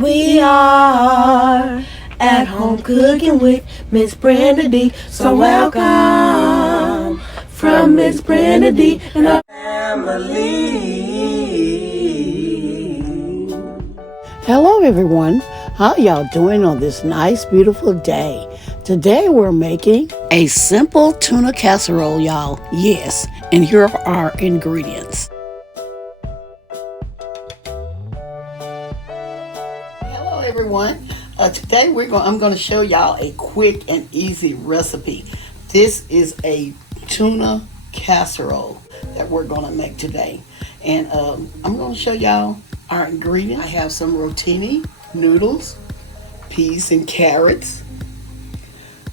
We are at home cooking with Miss Brenda Dee. So welcome from Miss Brenda Dee and her family. Hello everyone, how y'all doing on this nice beautiful day? Today we're making a simple tuna casserole, y'all. Yes, and here are our ingredients. Hello everyone. Today I'm going to show y'all a quick and easy recipe. This is a tuna casserole that we're going to make today. And I'm going to show y'all our ingredients. I have some rotini, noodles, peas and carrots,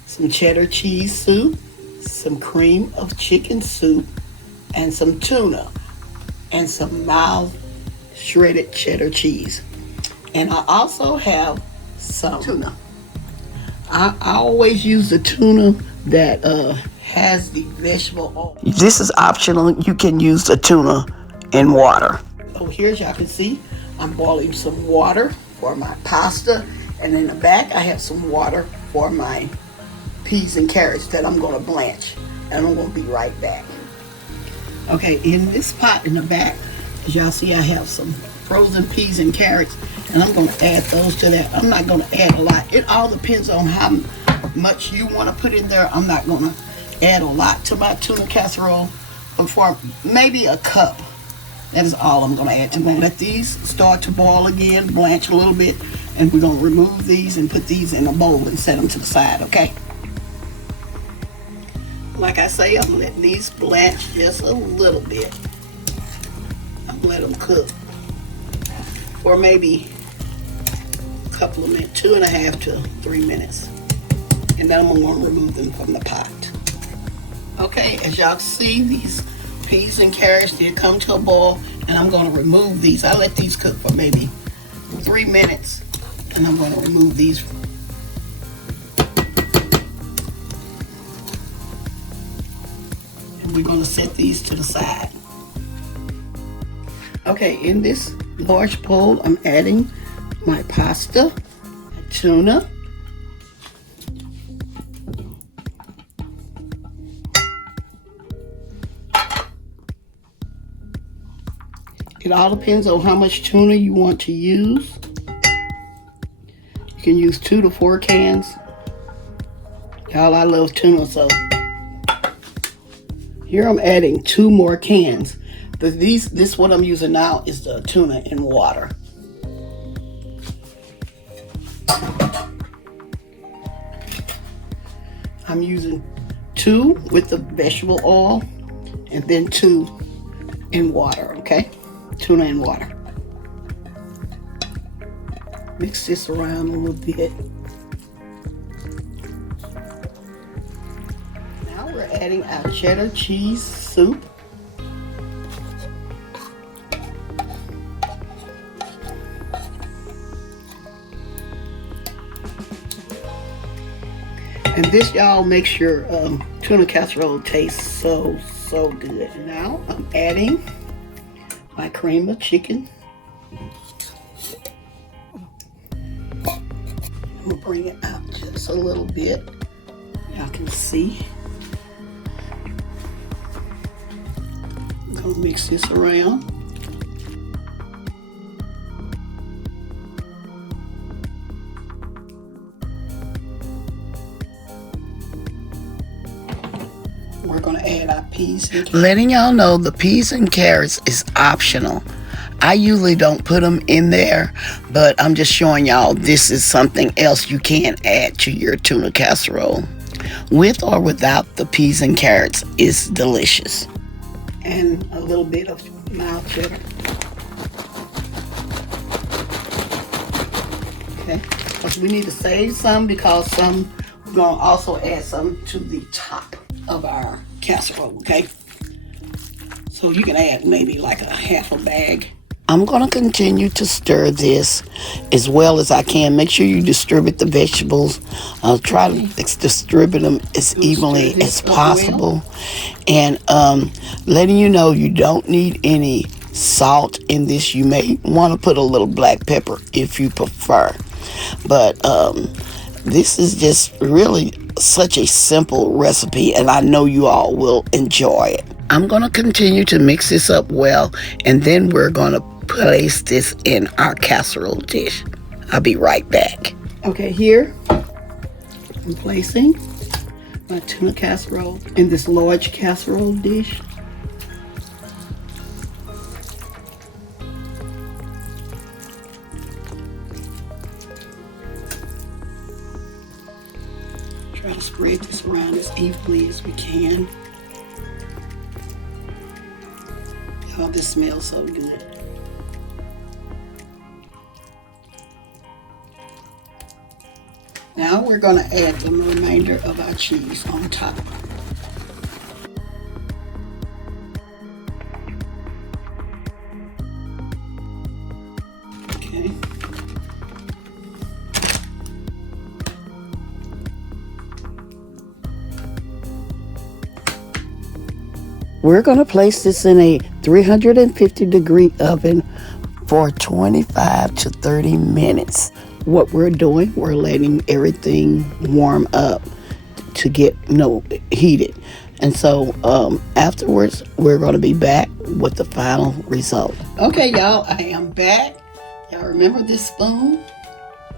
some cheddar cheese soup, some cream of chicken soup, and some tuna, and some mild shredded cheddar cheese. And I also have some tuna. I always use the tuna that has the vegetable oil. This is optional. You can use the tuna in water. Oh, here, as y'all can see, I'm boiling some water for my pasta, and in the back I have some water for my peas and carrots that I'm going to blanch, and I'm going to be right back. Okay, in this pot in the back, as y'all see, I have some frozen peas and carrots, and I'm going to add those to that. I'm not going to add a lot. It all depends on how much you want to put in there. I'm not going to add a lot to my tuna casserole, but for maybe a cup. That is all I'm going to add to that. Let these start to boil again, blanch a little bit, and we're going to remove these and put these in a bowl and set them to the side, okay? Like I say, I'm letting these blanch just a little bit. I'm going to let them cook for maybe a couple of minutes, 2.5 to 3 minutes. And then I'm going to remove them from the pot. Okay, as y'all see, these peas and carrots did come to a boil, and I'm going to remove these. I let these cook for maybe 3 minutes, and I'm going to remove these. And we're going to set these to the side. Okay, in this large bowl, I'm adding my pasta, tuna, it all depends on how much tuna you want to use. You can use 2 to 4 cans. Y'all, I love tuna, so here I'm adding 2 more cans. This what I'm using now is the tuna in water. I'm using 2 with the vegetable oil and then 2 in water, okay? Tuna in water. Mix this around a little bit. Now we're adding our cheddar cheese soup. And this, y'all, makes your tuna casserole taste so good. Now I'm adding my cream of chicken. We'll bring it out just a little bit. Y'all can see. I'm gonna mix this around. We're gonna add our peas and carrots. Letting y'all know the peas and carrots is optional. I usually don't put them in there, but I'm just showing y'all this is something else you can add to your tuna casserole. With or without the peas and carrots is delicious. And a little bit of mild cheddar. Okay, because we need to save some because some we're gonna also add some to the top of our casserole, okay? So you can add maybe like a half a bag. I'm going to continue to stir this as well as I can. Make sure you distribute the vegetables. Try to distribute them as evenly as possible. And letting you know you don't need any salt in this. You may want to put a little black pepper if you prefer. But this is just really such a simple recipe, and I know you all will enjoy it. I'm going to continue to mix this up well, and then we're going to place this in our casserole dish. I'll be right back. Okay, here I'm placing my tuna casserole in this large casserole dish. Try to spread this around as evenly as we can. Oh, this smells so good. Now we're going to add the remainder of our cheese on top. Okay. We're going to place this in a 350-degree oven for 25 to 30 minutes. What we're doing, we're letting everything warm up to get heated. And so afterwards, we're going to be back with the final result. Okay, y'all, I am back. Y'all remember this spoon?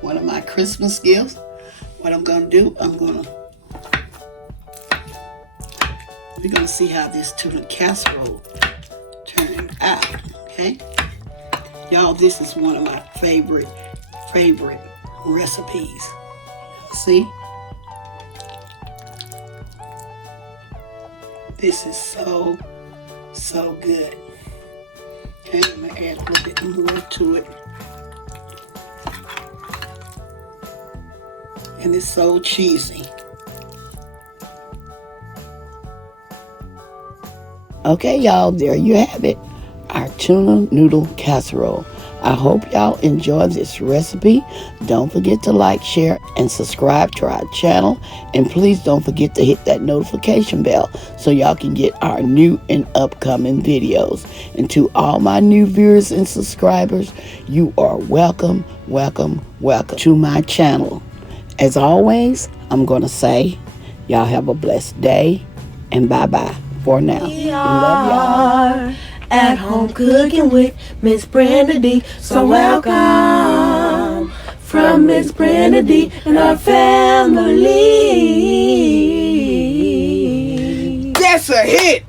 One of my Christmas gifts. What I'm going to do, we're going to see how this tuna casserole turned out, okay? Y'all, this is one of my favorite recipes. See? This is so good. Okay, I'm going to add a little bit more to it. And it's so cheesy. Okay, y'all, there you have it. Our tuna noodle casserole. I hope y'all enjoy this recipe. Don't forget to like, share, and subscribe to our channel. And please don't forget to hit that notification bell so y'all can get our new and upcoming videos. And to all my new viewers and subscribers, you are welcome to my channel. As always, I'm going to say, y'all have a blessed day, and bye-bye for now. We are at home cooking with Miss Brenda Dee. So welcome from Miss Brenda Dee and our family. That's a hit!